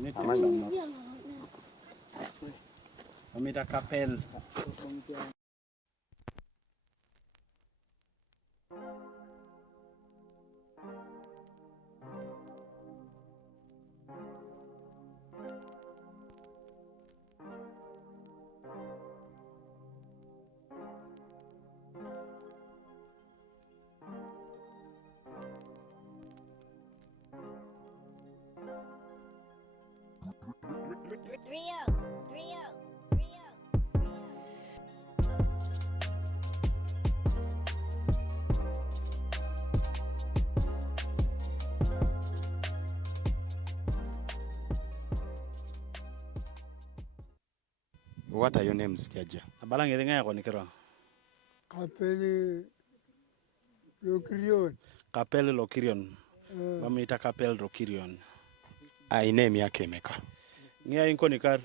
You need to take some notes. Amita Kapel. What are your names, Kiaja? Abalang iringa ko nikira. Kapele Lokirion. Kapel Lokirion. Amita Kapel Lokirion. I name yake meka. Ngia inko nikar.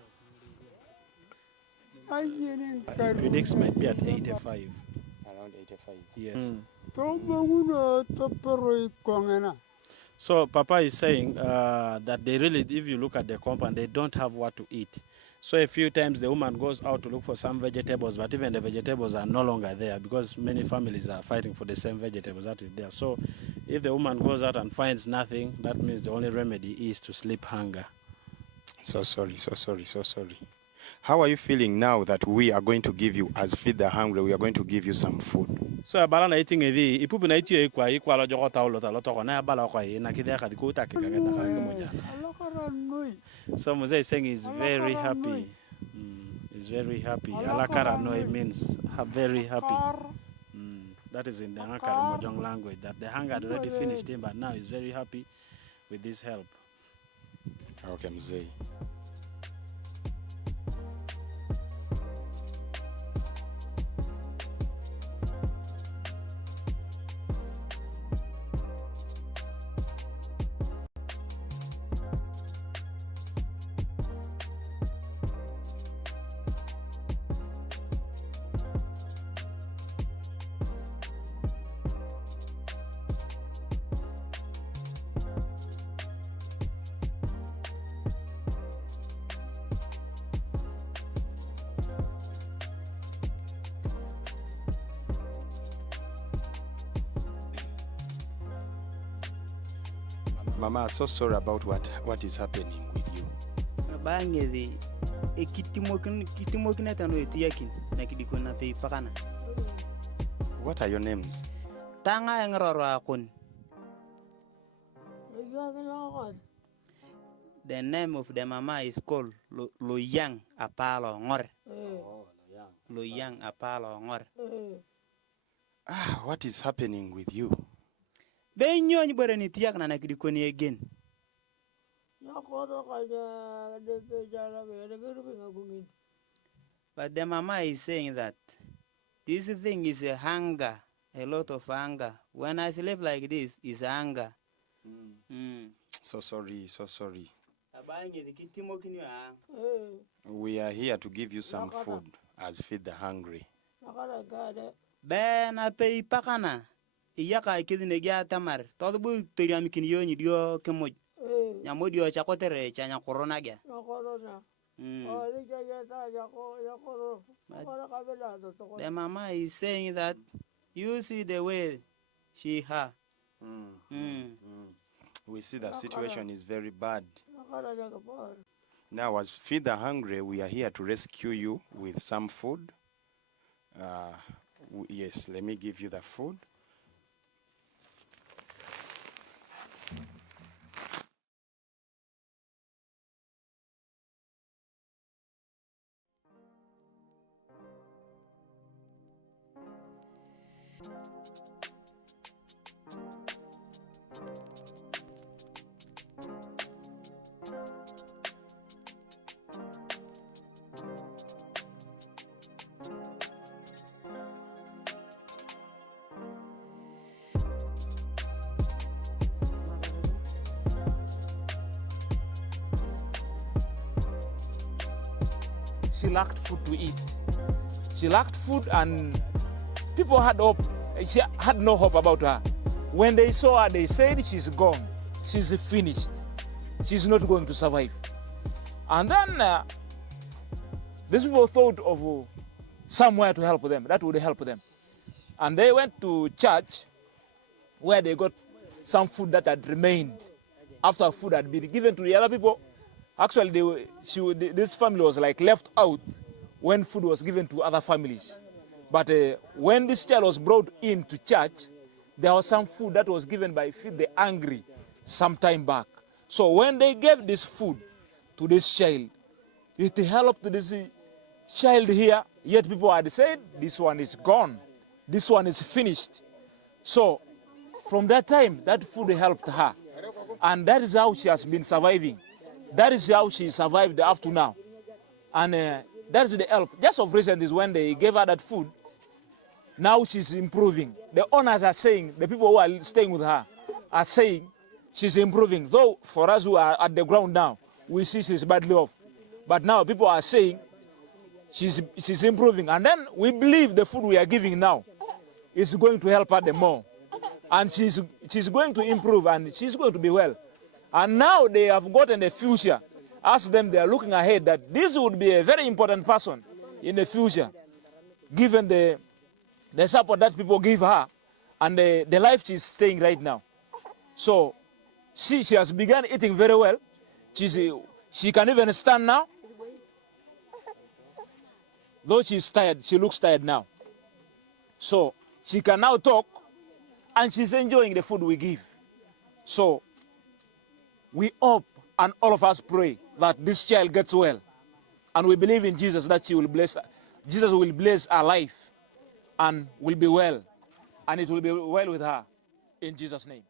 Predicts might be at 85. Around 85. Yes. So Papa is saying that they really, if you look at the compound, they don't have what to eat. So a few times the woman goes out to look for some vegetables, but even the vegetables are no longer there because many families are fighting for the same vegetables that is there. So if the woman goes out and finds nothing, that means the only remedy is to sleep hunger. So sorry. How are you feeling now that we are going to give you, as Feed the Hungry, we are going to give you some food? So abala na eating evi, ipupu na iti kwa lo joko taulo talo na abala kwa na kidea kadikuta kikagenda Karamoja. So Mose is saying he's very happy. He's very happy. Alakara no, it means very happy. That is in the Karamoja language, that the hunger had already finished him, but now he's very happy with this help. Okay, Mzee. Mama, so sorry about what is happening with you. Bangedi kitimokin tano etiakin na kidikona pe pakana. What are your names? Tanga engroro akon. The name of the mama is called Loyang Apalo Ngor. Loyang Apalo Ngor. What is happening with you? Benyo ni bore ni tiak na nakidikoni again. But the mama is saying that this thing is a hunger, a lot of hunger. When I sleep like this, is hunger. So sorry. We are here to give you some food as Feed the Hungry. Ben pay pakana. Iyaka kidine gya tamar. Todo bu teriam kinyo ni dio kemo. Nyamodio chakotere chanya corona gya. The mama is saying that you see the way she has. We see the situation is very bad. Now, as Feed the Hungry, we are here to rescue you with some food. Yes, let me give you the food. She lacked food to eat. She lacked food and people had hope. She had no hope about her. When they saw her, they said she's gone. She's finished. She's not going to survive. And then these people thought of somewhere to help them, that would help them. And they went to church where they got some food that had remained after food had been given to the other people. Actually, this family was like left out when food was given to other families. But when this child was brought into church, there was some food that was given by Feed the Hungry some time back. So when they gave this food to this child, it helped this child here, yet people had said, this one is gone, this one is finished. So from that time, that food helped her. And that is how she has been surviving. That is how she survived up to now. And that is the help. Just of recent is when they gave her that food, now she's improving. The owners are saying, the people who are staying with her are saying she's improving. Though for us who are at the ground now, we see she's badly off. But now people are saying she's improving. And then we believe the food we are giving now is going to help her the more. And she's going to improve and she's going to be well. And now they have gotten a future. Ask them, they are looking ahead that this would be a very important person in the future, given the support that people give her and the life she's staying right now. So she has begun eating very well. She can even stand now. Though she's tired, she looks tired now. So she can now talk and she's enjoying the food we give. So we hope and all of us pray that this child gets well. And we believe in Jesus that Jesus will bless her life and will be well. And it will be well with her in Jesus' name.